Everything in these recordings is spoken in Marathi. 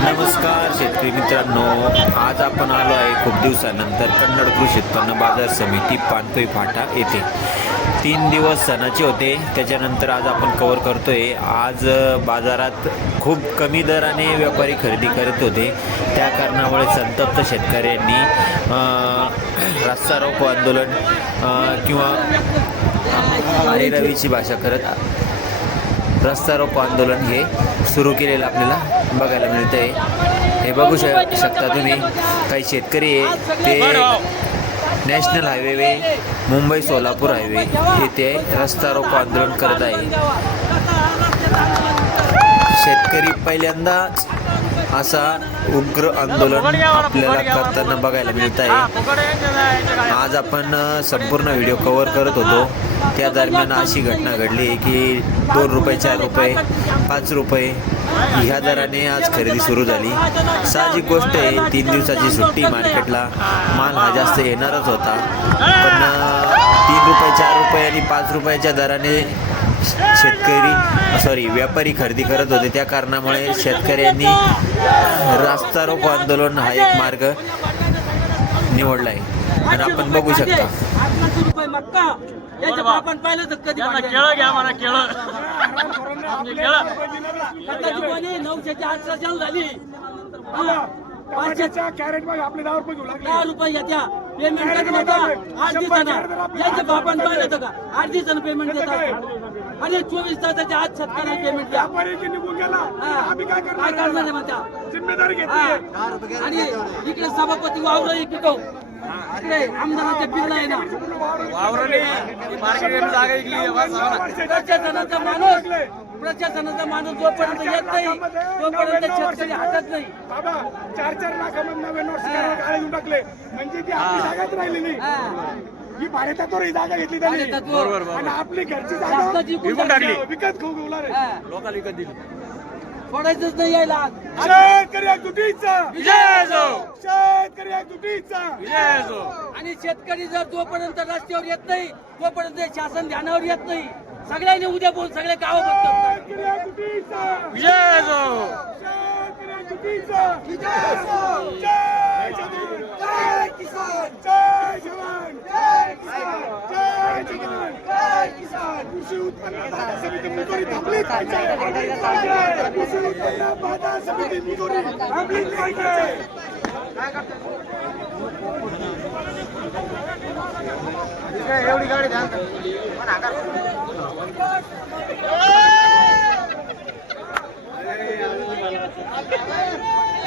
नमस्कार शेतकरी मित्रांनो. आज आपण आलो आहे खूप दिवसानंतर कन्नड कृषी उत्पन्न बाजार समिती पानपई फाटा येथे. तीन दिवस सणाचे होते त्याच्यानंतर आज आपण कवर करतोय. आज बाजारात खूप कमी दराने व्यापारी खरेदी करत होते. त्या कारणामुळे संतप्त शेतकऱ्यांनी रस्ता रोको आंदोलन किंवा रवीची भाषा करत रस्ता रोको आंदोलन हे सुरू केलेलं आपल्याला बघायला मिळतं आहे हे बघू श शकता तुम्ही. काही शेतकरी आहे ते national highway Mumbai Solapur highway येथे रस्ता रोको आंदोलन करत आहे. शेतकरी पहिल्यांदाच असा उग्र आंदोलन आपल्याला करताना बघायला मिळत आहे. आज आपण संपूर्ण व्हिडिओ कव्हर करत होतो. त्या दरम्यान अशी घटना घडली की दोन रुपये चार रुपये पाच रुपये ह्या दराने आज खरेदी सुरू झाली. साहजिक गोष्ट आहे तीन दिवसाची सुट्टी मार्केटला. माल हा जास्त येणारच होता. पण तीन रुपये चार रुपये आणि पाच रुपयाच्या दराने शेतकरी सॉरी व्यापारी खरेदी करत होते. त्या कारणामुळे शेतकऱ्यांनी रास्ता रोको आंदोलन हा एक मार्ग निवडला आहे आणि आपण बघू शकता. बापान पाहिलं तर कधी. केळं घ्या म्हणा केळं आठशे झाली पाचशेच्या कॅरेटमध्ये आपले दहा रुपये घेऊ लागले दहा रुपये येत्या पेमेंट कधी देता आठ दिवसानं यांच्या बापान पाहिलं होतं का आठ दिवसानं पेमेंट देतात आणि चोवीस तासाच्या आत शेतकऱ्याला पेमेंट द्या. व्यापारी निघून गेला. आम्ही काय काय करणार करणार आहे म्हणता? जिम्मेदारी घेतली. आणि इकडे सभापती वावर पिकव इकडे आमदाराचे पिल्ला आहे ना. प्रशासनाचा माणूस. प्रशासनाचा माणूस जोपर्यंत येत नाही तोपर्यंत शेतकरी हातात नाही. बाबा चार चार देऊन टाकले. म्हणजे ती आपली जागाच राहिली नाही. हा. भाडेतत्वावर ही जागा घेतली त्यांनी. आणि आपली घरची जागा जिंकून विकून टाकली. विकत खाऊ घेऊ लागले हा. लोकांना विकत दिली. सोडायचंच नाही यायला. शेतकरी एकजुटीचा विजय असो शेतकरी एकजुटीचा विजय असो आणि शेतकरी जर जोपर्यंत रस्त्यावर येत नाही तोपर्यंत शासन ध्यानावर येत नाही. सगळ्यांनी उद्या बोल सगळे गाव बघतात. शेतकरी विजय असो शेतकरी एकजुटीचा जय जवान जय किसान जय जवान. कृषी उत्पन्न बाजार समिती मुजोरी थांबली पाहिजे कृषी उत्पन्न बाजार समिती मुजोरी थांबली पाहिजे एवढी गाडी द्या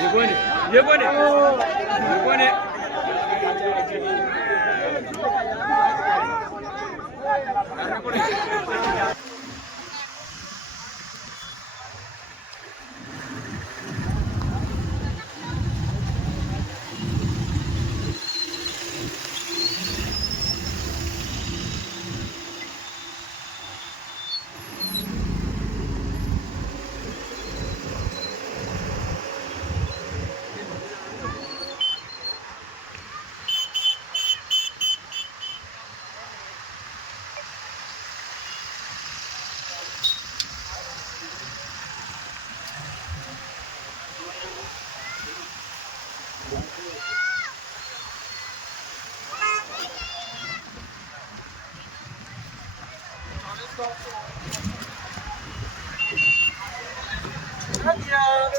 हे कोण आहे? हे कोण आहे? हे कोण आहे? Love you.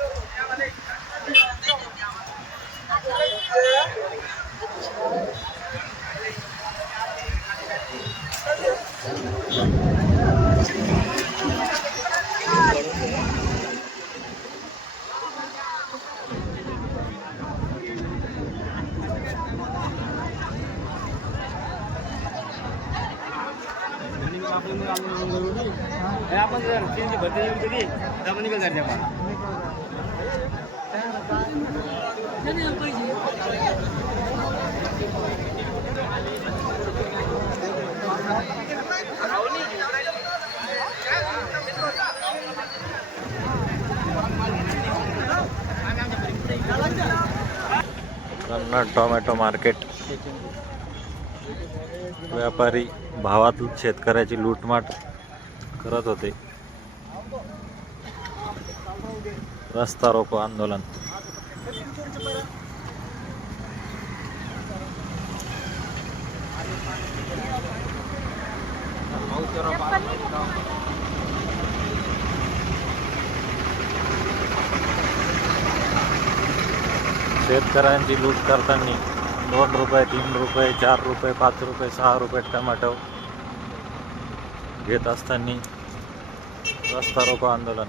हे आपण जर त्यांची भरती येऊन कधी आपण निघाल जायचं आपण. कन्नड टोमॅटो मार्केट व्यापारी भावात शेतकऱ्याची लूटमाट करत होते. रस्ता रोको आंदोलन. शेतकऱ्यांची लूट करताना दोन रुपये तीन रुपये चार रुपये पाच रुपये सहा रुपये टमाटो घेत असताना रस्ता रोको आंदोलन.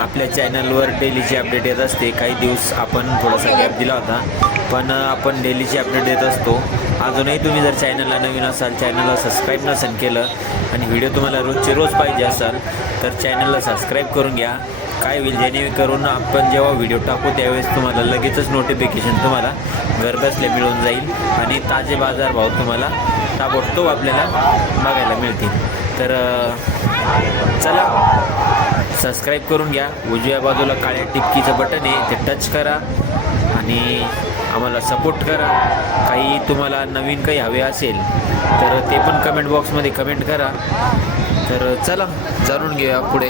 आपल्या चॅनलवर डेलीची अपडेट येत असते काही दिवस आपण थोडासा गॅप दिला होता. पण आपण डेलीची अपडेट देत असतो. अजूनही तुम्ही जर चॅनलला नवीन असाल चॅनलला सबस्क्राईब नसेल केलं आणि व्हिडिओ तुम्हाला रोजचे रोज पाहिजे असाल तर चॅनलला सबस्क्राईब करून घ्या. काय होईल जेणेकरून आपण जेव्हा व्हिडिओ टाकू त्यावेळेस तुम्हाला लगेचच नोटिफिकेशन तुम्हाला घरबसल्या मिळून जाईल आणि ताजे बाजारभाव तुम्हाला ताबडतोब आपल्याला बघायला मिळतील. तर चला. सबस्क्राईब करून घ्या. उजव्या बाजूला काळ्या टिपकीचं बटन आहे ते टच करा आणि आम्हाला सपोर्ट करा. काही तुम्हाला नवीन काही हवे असेल तर ते पण कमेंट बॉक्समध्ये कमेंट करा. तर चला जाणून घेऊया पुढे.